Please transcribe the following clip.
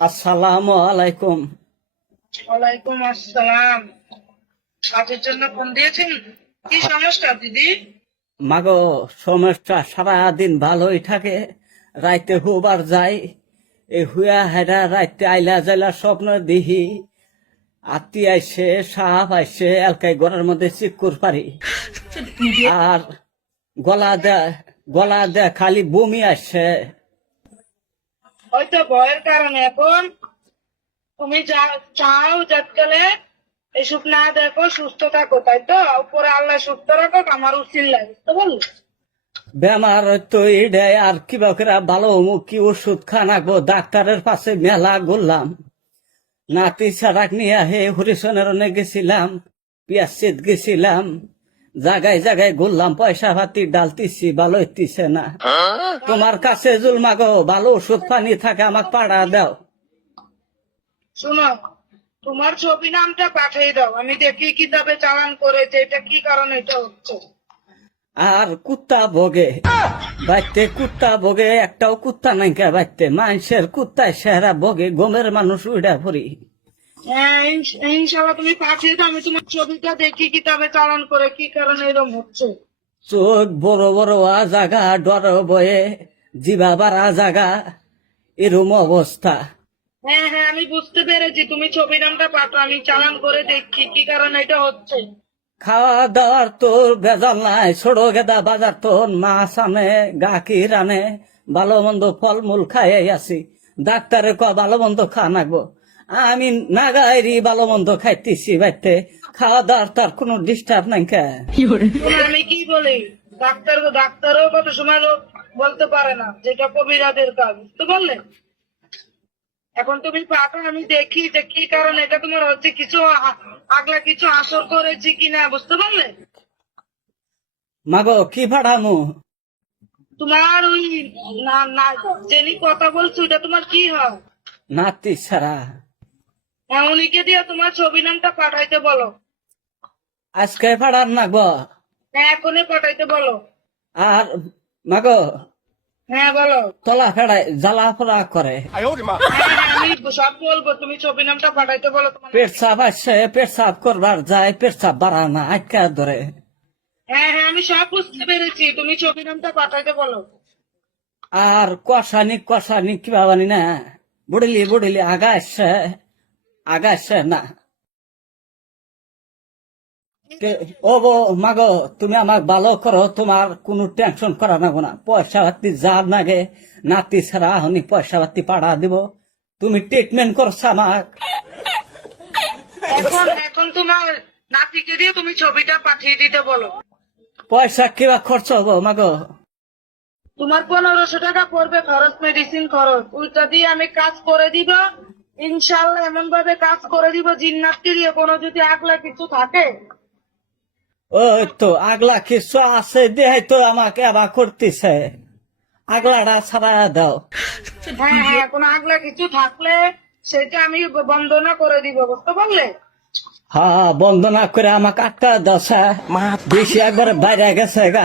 আসসালামু আলাইকুম। ওয়ালাইকুম আসসালাম। কাজের জন্য ফোন দিয়েছেন? কি সমস্যা দিদি? মাগো, সমস্যা সারাদিন ভালোই থাকে, রাইতে হুবার যাই। এই হুয়া হেরা রাইতে আইলা যাইলা স্বপ্ন দিহি আত্মি আইসে, সাপ আইসে, এলকাই ঘরের মধ্যে চিকুর পারি। আর গলা দে গলা দে খালি বমি আসছে। হয়তো ভয়ের কারণে এখন তুমি যা চাও যাত্রালে এসব না দেখো, সুস্থ থাকো, তাই তো? উপরে আল্লাহ সুস্থ রাখো, আমার উচিত লাগে, বুঝতে পারলে? বেমার তো এটাই, আর কিবা করে ভালো মুখ কি ওষুধ খানাবো, ডাক্তারের পাশে মেলা ঘুরলাম। নাতি সারাক নিয়ে হে হরিশনের অনেক গেছিলাম, পিয়াসিত গেছিলাম, জায়গায় জায়গায় ঘুরলাম, পয়সা পাতি ডালতিছি, ভালো হইতিছে না। তোমার কাছে জুলমাগো ভালো ওষুধ পানি থাকে, আমাকে পাড়া দাও। শোনো, তোমার ছবি নামটা পাঠিয়ে দাও, আমি দেখি কিতাবে চালান করেছে, এটা কি কারণে এটা হচ্ছে। আর কুত্তা ভোগে বাইতে, কুত্তা ভোগে, একটাও কুত্তা নাই কে বাইতে, মানুষের কুত্তায় সেরা ভোগে, গমের মানুষ উড়া পড়ি। হ্যাঁ, ইনশাল্লাহ তুমি পাঠিয়ে দাও, আমি তোমার ছবিটা দেখি কিতাবে চালান করে কি কারণে এরকম হচ্ছে। চোখ বড় বড় জাগা, ডর বয়ে জিবা বাড়া জাগা, এরম অবস্থা। হ্যাঁ হ্যাঁ, আমি বুঝতে পেরেছি, তুমি ছবি নামটা পাঠাও, আমি চালান করে দেখছি কি কারণে এটা হচ্ছে। খাওয়া দাওয়ার তোর ভেজাল নাই, ছোট গেদা বাজার তোর মাছ আনে, গাখির আনে, ভালো মন্দ ফলমূল খাই আছি। ডাক্তারে ক ভালো মন্দ খাওয়া নাগবো, আমি নাগাইরি ভালো মন্দ খাইতেছি বাইতে, খাওয়া দাওয়ার তার কোনো ডিস্টার্ব নাই কে। শোনো, আমি কি বলি, ডাক্তারও কত সময় বলতে পারে না, যেটা কবিরাজের কাজ, বুঝতে পারলে? এখন তুমি পাঠাও, আমি দেখি যে কি কারণে এটা তোমার হচ্ছে, কিছু আগলা কিছু আসর করেছি কিনা, বুঝতে পারলে? মাগো কি ভাড়ামু? তোমার ওই না না যিনি কথা বলছো ওটা তোমার কি হয়? নাতি ছাড়া। হ্যাঁ, উনিকে দিয়ে তোমার ছবি নামটা পাঠাইতে বলো। আজকে ভাড়ার নাগবো? হ্যাঁ, এখনই পাঠাইতে বলো। আর মাগো, হ্যাঁ বলো। তলা ফেড়ায় জ্বালা ফোড়া করে, হ্যাঁ হ্যাঁ, আমি সব বলবো, তুমি ছবি নামটা পাঠাইতে বলো তোমার। পেটসাপ আসছে, পেটসাপ করবার যায়, পেটসাপ বাড়া না, আটকা ধরে। হ্যাঁ হ্যাঁ, আমি সব বুঝতে পেরেছি, তুমি ছবি নামটা পাঠাইতে বলো। আর কষানি কিবা বানি না, বুড়িলি আগা আসছে না। ও বো মাগো, তুমি আমাক ভালো করো, তোমার কোনো টেনশন করা নাগো না, পয়সা পাতি যা নাগে, নাতি ছাড়া হনি পয়সা পাতি পাড়া দিব, তুমি ট্রিটমেন্ট করছো আমাক। এখন এখন তোমার নাতিকে দিয়ে তুমি ছবিটা পাঠিয়ে দিতে বলো। পয়সা কিবা খরচ হবো মাগো? তোমার 1500 টাকা পড়বে খরচ, মেডিসিন খরচ, ওইটা দিয়ে আমি কাজ করে দিব। ইনশাল্লাহ এমন ভাবে কাজ করে দিব, জিন্নাতকে দিয়ে কোনো যদি আগলা কিছু থাকে। ওই তো আগলা কিছু আছে, দেহাই তো আমাকে আবার করতেছে, আগলাটা ছাড়া দাও। হ্যাঁ হ্যাঁ, কোনো আগলা কিছু থাকলে সেটা আমি বন্দনা করে দিব, বুঝতে পারলে? হ্যাঁ, বন্দনা করে আমাকে আটকা দশা বেশি একবারে বাইরে গেছে গা।